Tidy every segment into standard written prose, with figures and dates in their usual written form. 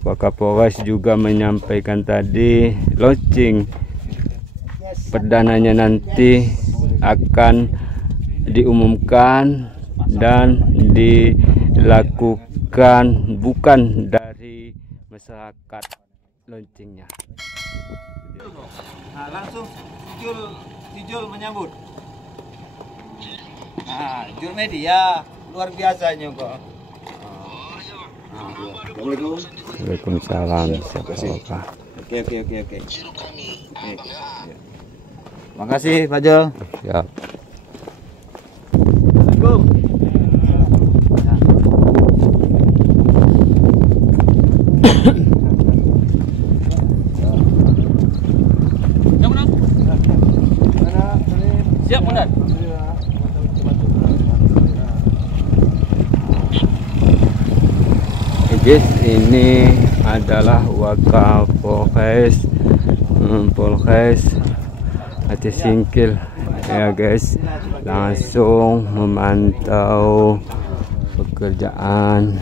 Wakapolres juga menyampaikan tadi launching perdananya nanti akan diumumkan dan dilakukan bukan dari masyarakat launchingnya. Nah, langsung Jul menyambut. Nah, Jul media luar biasanya kok. Assalamualaikum. Waalaikumsalam. Siapa? Oke. Makasih Pak Jul. Siap. Assalamualaikum. Siap, Mundan. Guys, ini adalah Wakapolres Polres Aceh Singkil ya guys, langsung memantau pekerjaan.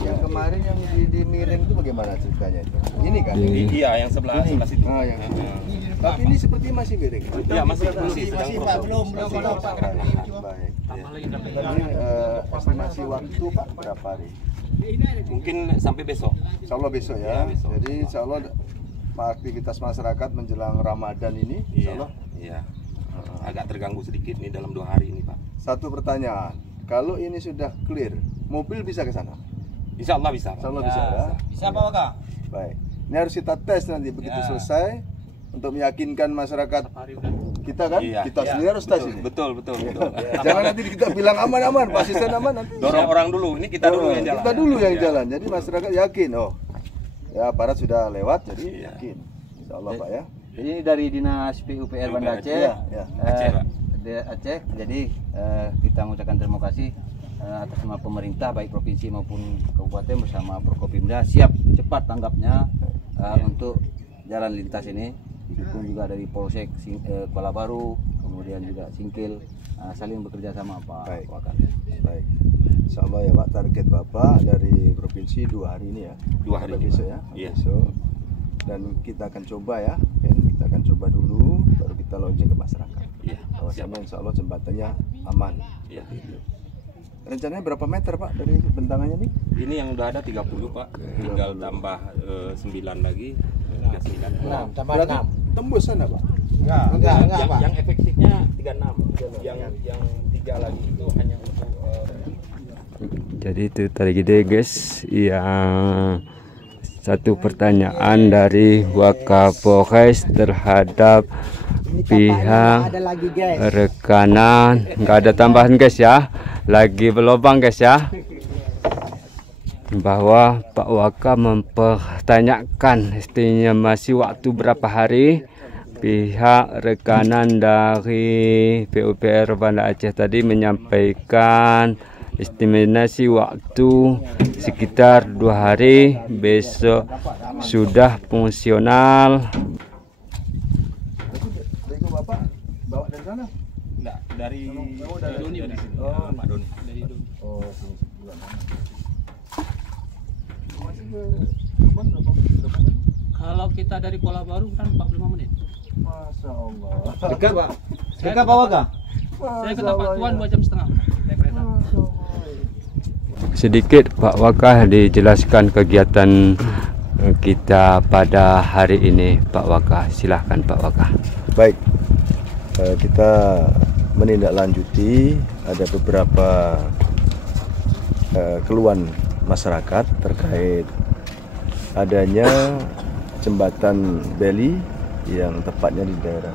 Yang kemarin yang di miring itu bagaimana ceritanya? Ini kan? Iya, yang sebelah situ. Oh, yang tapi ini seperti masih miring. Iya, masih sedang Pak, belum Pak. Baik. Tadi estimasi waktu Pak berapa hari? Mungkin sampai besok. Insya Allah besok ya. Ya, besok. Jadi insya Allah aktivitas masyarakat menjelang Ramadan ini, insya Allah. Iya. Agak terganggu sedikit nih dalam 2 hari ini Pak. Satu pertanyaan, kalau ini sudah clear, mobil bisa ke sana? Insya Allah bisa. Insya Allah bisa ya. Bisa Pak Waka? Baik. Ini harus kita tes nanti begitu selesai untuk meyakinkan masyarakat kita kan, Iya, kita iya. sendiri harus tes ini. Betul. Jangan nanti kita bilang aman, Pak asisten aman nanti. Dorong orang dulu. Ini kita dulu yang jalan. Kita dulu yang Iya. jalan. Jadi masyarakat yakin, oh ya aparat sudah lewat, jadi Iya. yakin. Insya Allah Pak ya. Jadi ini dari Dinas PUPR Banda Aceh, Iya. Aceh, Pak. Aceh. Jadi kita mengucapkan terima kasih atas nama pemerintah baik provinsi maupun kabupaten bersama Prokopimda siap cepat tanggapnya untuk jalan lintas ini. Didukung juga dari Polsek Kuala Baru, kemudian juga Singkil, saling bekerja sama Pak Wakar. Baik. Insya Allah ya Pak, target Bapak dari provinsi 2 hari ini ya. 2 hari ini, besok Pak. ya. Iya. Besok. Dan kita akan coba ya. Kita akan coba dulu, baru kita launching ke masyarakat. Iya. Bahwasanya Insya Allah jembatannya aman. Iya. Rencananya berapa meter Pak dari bentangannya nih? Ini yang udah ada 30 Pak. Tinggal tambah 9 lagi. 39. Tambah Berarti 6. tembus sana Pak? Enggak Pak. Yang efektifnya 36. Yang 3 lagi itu hanya untuk Jadi itu tadi gede guys, yang satu pertanyaan dari Wakapolres terhadap pihak rekanan. Nggak ada tambahan guys ya, lagi berlobang guys ya, bahwa Pak Waka mempertanyakan estimasi waktu berapa hari. Pihak rekanan dari PUPR Banda Aceh tadi menyampaikan estimasi waktu sekitar 2 hari, besok sudah fungsional. Dari Bapak bawa dari sana? enggak dari Doni. Oh, Pak Doni. dari Doni. Oh, Kalau kita dari Kuala Baru kan 45 menit. Masya Allah. Dekat Pak. Dekat Pak Waka? Saya ke tempat Tuan 2,5 jam naik kereta. Sedikit Pak Waka dijelaskan kegiatan kita pada hari ini Pak Waka. Silahkan Pak Waka. Baik, kita menindaklanjuti ada beberapa keluhan masyarakat terkait adanya jembatan Beli yang tepatnya di daerah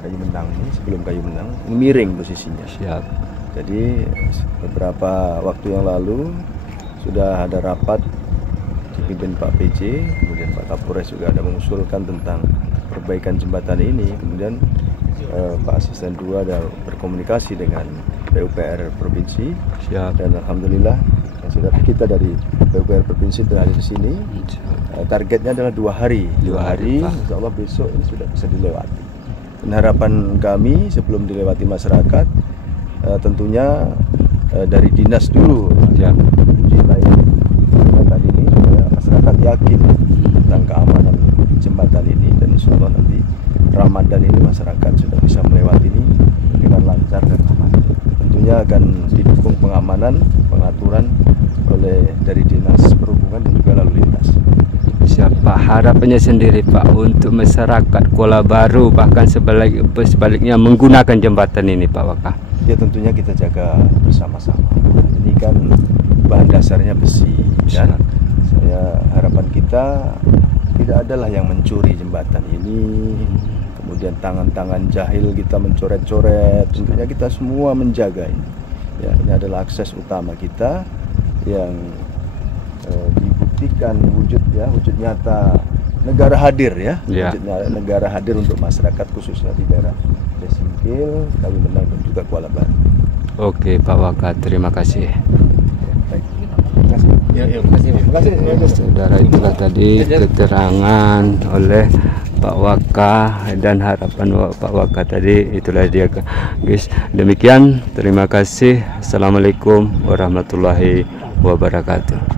Kayu Menang ini, sebelum Kayu Menang ini miring posisinya. Siap. Jadi beberapa waktu yang lalu sudah ada rapat dipimpin Pak PJ, kemudian Pak Kapolres juga ada mengusulkan tentang perbaikan jembatan ini. Kemudian Pak Asisten 2 ada berkomunikasi dengan PUPR Provinsi. Siap. Dan alhamdulillah sudah kita dari PUPR Provinsi telah di sini. Targetnya adalah 2 hari. 2 hari, insya Allah besok ini sudah bisa dilewati. Dan harapan kami sebelum dilewati masyarakat, tentunya dari dinas dulu, Siap. uji layak penanganan, pengaturan oleh dari Dinas Perhubungan dan juga Lalu Lintas. Siapa harapannya sendiri Pak untuk masyarakat Kuala Baru bahkan sebaliknya menggunakan jembatan ini Pak Waka? Ya tentunya kita jaga bersama-sama. Ini kan bahan dasarnya besi, dan harapan kita tidak adalah yang mencuri jembatan ini, kemudian tangan-tangan jahil kita mencoret-coret. Tentunya kita semua menjaga ini. Ya, ini adalah akses utama kita yang dibuktikan wujud nyata negara hadir ya. Wujud negara hadir untuk masyarakat khususnya di daerah Desingkil, Kalimenang dan juga Kuala Baru. Oke Pak Waka, terima kasih. Baik. Terima kasih. Saudara, itulah tadi keterangan oleh Pak Waka dan harapan Pak Waka tadi, itulah dia guys. Demikian, terima kasih. Assalamualaikum warahmatullahi wabarakatuh.